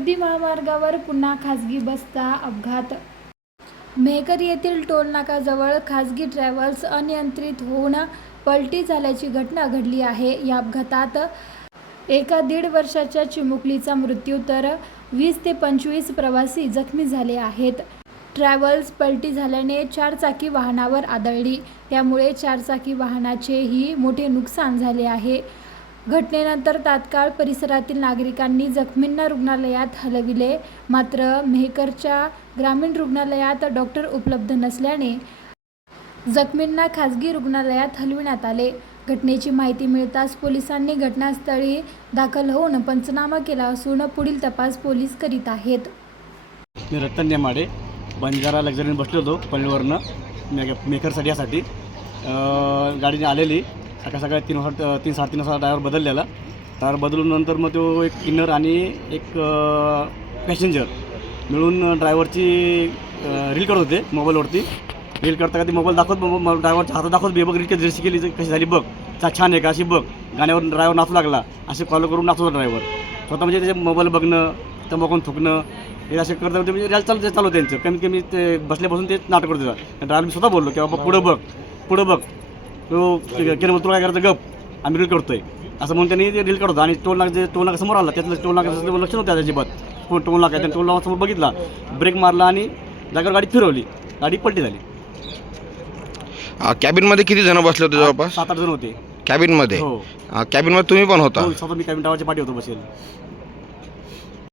समृद्धी महामार्गावर पुन्हा खासगी बसचा अपघात. मेहकर येथील टोल नाकाजवळ खासगी ट्रॅव्हल्स अनियंत्रित होऊन पलटी झाल्याची घटना घडली आहे. या अपघातात एका 1.5 वर्षाच्या चिमुकलीचा मृत्यू तर 20 ते 25 प्रवासी जखमी झाले आहेत. ट्रॅव्हल्स पलटी झाल्याने 4 चाकी वाहनावर आदळली. त्यामुळे 4 चाकी वाहनाचेही मोठे नुकसान झाले आहे. घटनेनंतर तात्काळ परिसरातील नागरिकांनी जखमींना रुग्णालयात हलविले. मात्र मेहकरच्या ग्रामीण रुग्णालयात डॉक्टर उपलब्ध नसल्याने जखमींना खासगी रुग्णालयात हलविण्यात आले. घटनेची माहिती मिळताच पोलिसांनी घटनास्थळी दाखल होऊन पंचनामा केला असून पुढील तपास पोलीस करीत आहेत. मी रतन नेमाडे बंजारा लक्झरीने बसलो होतो पनवेलवरनं मेकरसाठी यासाठी गाडीने आलेली. सकाळी 3-3:30 वाजता ड्रायव्हर बदललेला. ड्रायव्हर बदलून नंतर मग तो एक किन्नर आणि एक पॅसेंजर मिळून ड्रायव्हरची रील करत होते मोबाईलवरती. रील करता ती मोबाईल दाखवत ड्रायव्हरच्या हातात दाखवत बघ रील रेसिपी केली कशी झाली बघ, छान आहे का अशी बघ. गाण्यावर ड्रायव्हर नाचू लागला. असे कॉल करून नाचू होता ड्रायव्हर स्वतः. म्हणजे त्याचे मोबाईल बघणं तंबाखून थुकणं हे असे करता होते. म्हणजे रील चालू त्यांचं कमीत कमी ते बसल्यापासून ते नाटक करत होता. ड्रायव्हर मी स्वतः बोललो की बाबा पुढं बघ तो केलं तुला काय करायचं गप आम्ही रील करतोय असं म्हणून त्यांनी ते रील करत होता. आणि टोल नाका समोर आला. त्यातलं टोल नाका लक्ष नव्हतं अजिबात. टोल नाका त्याने टोल नाका समोर बघितला, ब्रेक मारला आणि जागेवर गाडी फिरवली. गाडी पलटी झाली. कॅबिनमध्ये किती जण बसले होते? जवळपास 7-8 जण होते कॅबिनमध्ये. हो, कॅबिनमध्ये तुम्ही पण होता? स्वतः मी कॅबिन डावाच्या पाठी होतो बसेल.